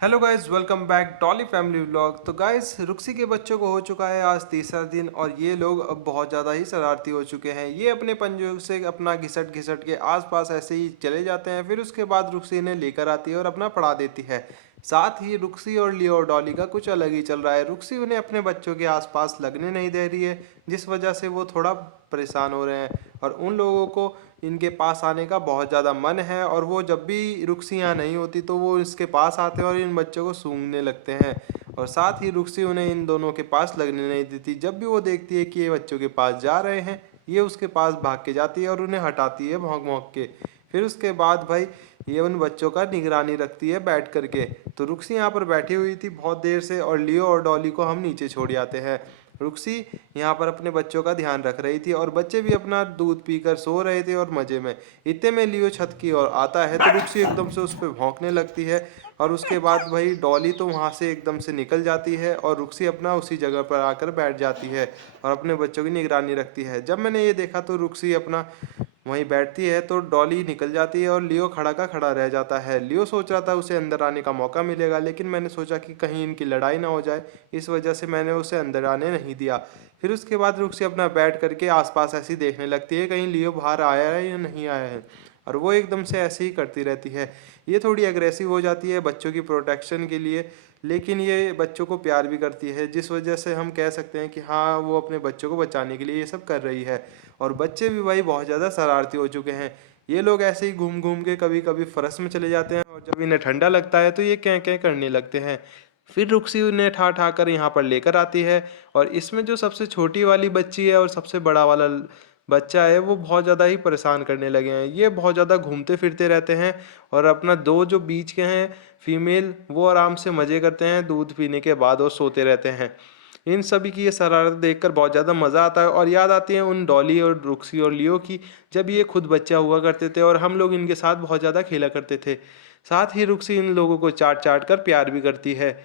Hello guys, welcome back Dolly family vlog. तो guys, रुक्सी के बच्चों को हो चुका है आज तीसरा दिन और ये लोग अब बहुत ज़्यादा ही शरारती हो चुके हैं। ये अपने पंजों से अपना घिसट घिसट के आसपास ऐसे ही चले जाते हैं। फिर उसके बाद रुक्सी इन्हें लेकर आती है और अपना पढ़ा देती है। साथ ही रुक्सी और लियो और डॉली का कुछ अलग ही चल रहा है। रुक्सी उन्हें अपने बच्चों के आसपास लगने नहीं दे रही है, जिस वजह से वो थोड़ा परेशान हो रहे हैं। और उन लोगों को इनके पास आने का बहुत ज़्यादा मन है और वो जब भी रुक्सी यहाँ नहीं होती तो वो इसके पास आते हैं और इन बच्चों को सूंघने लगते हैं। और साथ ही रुक्सी उन्हें इन दोनों के पास लगने नहीं देती। जब भी वो देखती है कि ये बच्चों के पास जा रहे हैं, ये उसके पास भाग के जाती है और उन्हें हटाती है भौंक भौंक के। फिर उसके बाद भाई ये उन बच्चों का निगरानी रखती है बैठ करके। तो रुक्सी यहाँ पर बैठी हुई थी बहुत देर से और लियो और डॉली को हम नीचे छोड़ आते हैं। रुक्सी यहाँ पर अपने बच्चों का ध्यान रख रही थी और बच्चे भी अपना दूध पीकर सो रहे थे और मजे में। इतने में लियो छत की ओर आता है तो रुक्सी एकदम से उस पर भौंकने लगती है। और उसके बाद भाई डॉली तो वहाँ से एकदम से निकल जाती है और रुक्सी अपना उसी जगह पर आकर बैठ जाती है और अपने बच्चों की निगरानी रखती है। जब मैंने ये देखा तो रुक्सी अपना वहीं बैठती है तो डॉली निकल जाती है और लियो खड़ा का खड़ा रह जाता है। लियो सोच रहा था उसे अंदर आने का मौका मिलेगा, लेकिन मैंने सोचा कि कहीं इनकी लड़ाई ना हो जाए, इस वजह से मैंने उसे अंदर आने नहीं दिया। फिर उसके बाद रुक्सी अपना बैठ करके आसपास ऐसी देखने लगती है कहीं लियो बाहर आया है या नहीं आया है। और वो एकदम से ऐसे ही करती रहती है। ये थोड़ी अग्रेसिव हो जाती है बच्चों की प्रोटेक्शन के लिए, लेकिन ये बच्चों को प्यार भी करती है, जिस वजह से हम कह सकते हैं कि हाँ, वो अपने बच्चों को बचाने के लिए ये सब कर रही है। और बच्चे भी भाई बहुत ज़्यादा शरारती हो चुके हैं। ये लोग ऐसे ही घूम घूम के कभी कभी फरस में चले जाते हैं और जब इन्हें ठंडा लगता है तो ये कैं कैं करने लगते हैं। फिर रुक्सी उन्हें ठा ठा कर यहाँ पर लेकर आती है। और इसमें जो सबसे छोटी वाली बच्ची है और सबसे बड़ा वाला बच्चा है वो बहुत ज़्यादा ही परेशान करने लगे हैं। ये बहुत ज़्यादा घूमते फिरते रहते हैं और अपना दो जो बीच के हैं फीमेल, वो आराम से मज़े करते हैं दूध पीने के बाद और सोते रहते हैं। इन सभी की ये शरारत देखकर बहुत ज़्यादा मज़ा आता है और याद आती है उन डॉली और रुक्सी और लियो की, जब ये खुद बच्चा हुआ करते थे और हम लोग इनके साथ बहुत ज़्यादा खेला करते थे। साथ ही रुक्सी इन लोगों को चाट चाट कर प्यार भी करती है।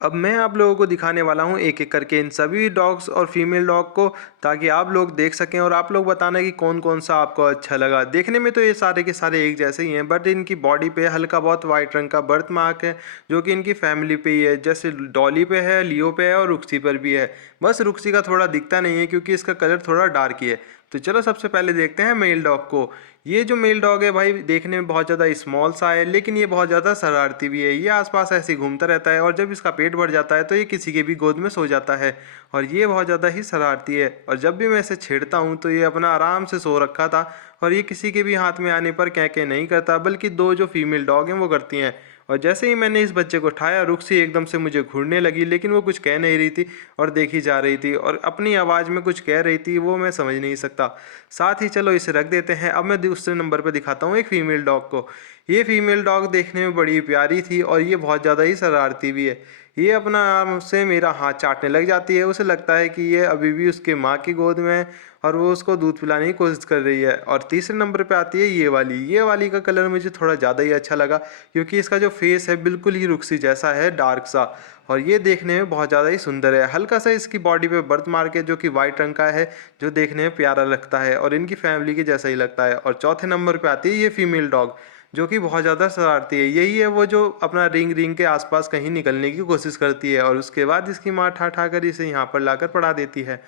अब मैं आप लोगों को दिखाने वाला हूँ एक एक करके इन सभी डॉग्स और फीमेल डॉग को, ताकि आप लोग देख सकें और आप लोग बताना कि कौन कौन सा आपको अच्छा लगा। देखने में तो ये सारे के सारे एक जैसे ही हैं, बट इनकी बॉडी पे हल्का बहुत वाइट रंग का बर्थ मार्क है, जो कि इनकी फैमिली पे ही है। जैसे डॉली पे है, लियो पे है और रुक्सी पर भी है। बस रुक्सी का थोड़ा दिखता नहीं है क्योंकि इसका कलर थोड़ा डार्क ही है। तो चलो सबसे पहले देखते हैं मेल डॉग को। ये जो मेल डॉग है भाई देखने में बहुत ज़्यादा स्मॉल सा है, लेकिन ये बहुत ज़्यादा शरारती भी है। ये आसपास ऐसे ही घूमता रहता है और जब इसका पेट भर जाता है तो ये किसी के भी गोद में सो जाता है। और ये बहुत ज़्यादा ही शरारती है और जब भी मैं इसे छेड़ता हूँ तो ये अपना आराम से सो रखा था और ये किसी के भी हाथ में आने पर क्या क्या नहीं करता, बल्कि दो जो फीमेल डॉग हैं वो करती हैं। और जैसे ही मैंने इस बच्चे को उठाया, रुक्सी एकदम से मुझे घूरने लगी, लेकिन वो कुछ कह नहीं रही थी और देखी जा रही थी और अपनी आवाज़ में कुछ कह रही थी, वो मैं समझ नहीं सकता। साथ ही चलो इसे रख देते हैं। अब मैं दूसरे नंबर पर दिखाता हूँ एक फ़ीमेल डॉग को। ये फ़ीमेल डॉग देखने में बड़ी प्यारी थी और ये बहुत ज़्यादा ही शरारती भी है। ये अपना आराम से मेरा हाथ चाटने लग जाती है। उसे लगता है कि ये अभी भी उसके माँ की गोद में है और वो उसको दूध पिलाने की कोशिश कर रही है। और तीसरे नंबर पे आती है ये वाली का कलर मुझे थोड़ा ज़्यादा ही अच्छा लगा, क्योंकि इसका जो फेस है बिल्कुल ही रुक्सी जैसा है, डार्क सा। और ये देखने में बहुत ज़्यादा ही सुंदर है। हल्का सा इसकी बॉडी पे बर्थ मार्क है जो कि वाइट रंग का है, जो देखने में प्यारा लगता है और इनकी फैमिली के जैसा ही लगता है। और चौथे नंबर पे आती है ये फीमेल डॉग, जो कि बहुत ज़्यादा शरारती है। यही है वो जो अपना रिंग रिंग के आसपास कहीं निकलने की कोशिश करती है और उसके बाद इसकी माँ ठा ठा कर इसे यहाँ पर लाकर पड़ा देती है।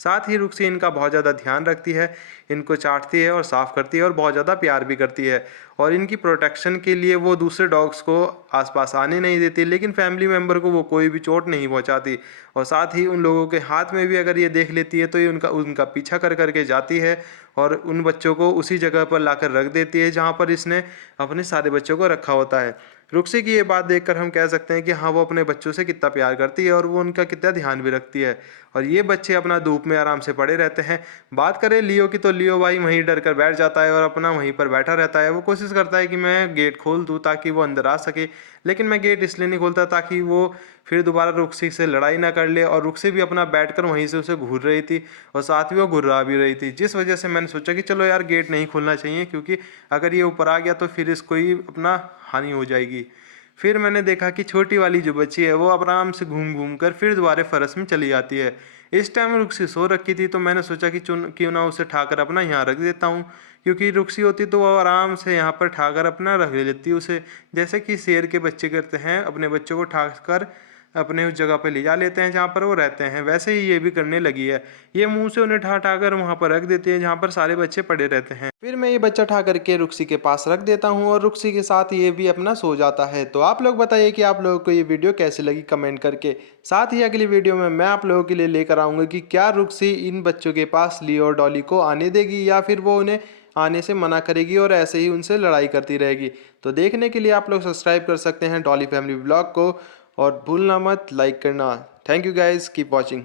साथ ही रुक्सी इनका बहुत ज़्यादा ध्यान रखती है, इनको चाटती है और साफ़ करती है और बहुत ज़्यादा प्यार भी करती है। और इनकी प्रोटेक्शन के लिए वो दूसरे डॉग्स को आसपास आने नहीं देती, लेकिन फैमिली मेम्बर को वो कोई भी चोट नहीं पहुंचाती। और साथ ही उन लोगों के हाथ में भी अगर ये देख लेती है तो ये उनका उनका पीछा कर करके जाती है और उन बच्चों को उसी जगह पर लाकर रख देती है जहाँ पर इसने अपने सारे बच्चों को रखा होता है। रुक्सी की ये बात देखकर हम कह सकते हैं कि हाँ, वो अपने बच्चों से कितना प्यार करती है और वो उनका कितना ध्यान भी रखती है। और ये बच्चे अपना धूप में आराम से पड़े रहते हैं। बात करें लियो की तो लियो भाई वहीं डर कर बैठ जाता है और अपना वहीं पर बैठा रहता है। वो कोशिश करता है कि मैं गेट खोल दूँ ताकि वो अंदर आ सके, लेकिन मैं गेट इसलिए नहीं खोलता ताकि वो फिर दोबारा रुक्सी से लड़ाई ना कर ले। और रुक्सी भी अपना बैठकर वहीं से उसे घूर रही थी और साथ ही वो घुर्रा भी रही थी, जिस वजह से मैंने सोचा कि चलो यार गेट नहीं खोलना चाहिए, क्योंकि अगर ये ऊपर आ गया तो फिर इसको ही अपना हानि हो जाएगी। फिर मैंने देखा कि छोटी वाली जो बच्ची है वो आराम से घूम घूम कर फिर दोबारा फरस में चली जाती है। इस टाइम रुक्सी सो रखी थी, तो मैंने सोचा कि क्यों ना उसे ठाकर अपना यहाँ रख देता हूँ, क्योंकि रुक्सी होती तो वो आराम से यहाँ पर ठाकर अपना रख लेती उसे, जैसे कि शेर के बच्चे करते हैं, अपने बच्चों को ठाक कर अपने उस जगह पर ले जा लेते हैं जहाँ पर वो रहते हैं, वैसे ही ये भी करने लगी है। ये मुंह से उन्हें ठा ठा कर वहाँ पर रख देती है जहाँ पर सारे बच्चे पड़े रहते हैं। फिर मैं ये बच्चा ठा करके रुक्सी के पास रख देता हूँ और रुक्सी के साथ ये भी अपना सो जाता है। तो आप लोग बताइए कि आप लोगों को ये वीडियो कैसी लगी कमेंट करके। साथ ही अगली वीडियो में मैं आप लोगों के लिए लेकर आऊँगा कि क्या रुक्सी इन बच्चों के पास लियो और डॉली को आने देगी या फिर वो उन्हें आने से मना करेगी और ऐसे ही उनसे लड़ाई करती रहेगी। तो देखने के लिए आप लोग सब्सक्राइब कर सकते हैं डॉली फैमिली व्लॉग को, और भूलना मत लाइक करना। Thank you guys, keep watching.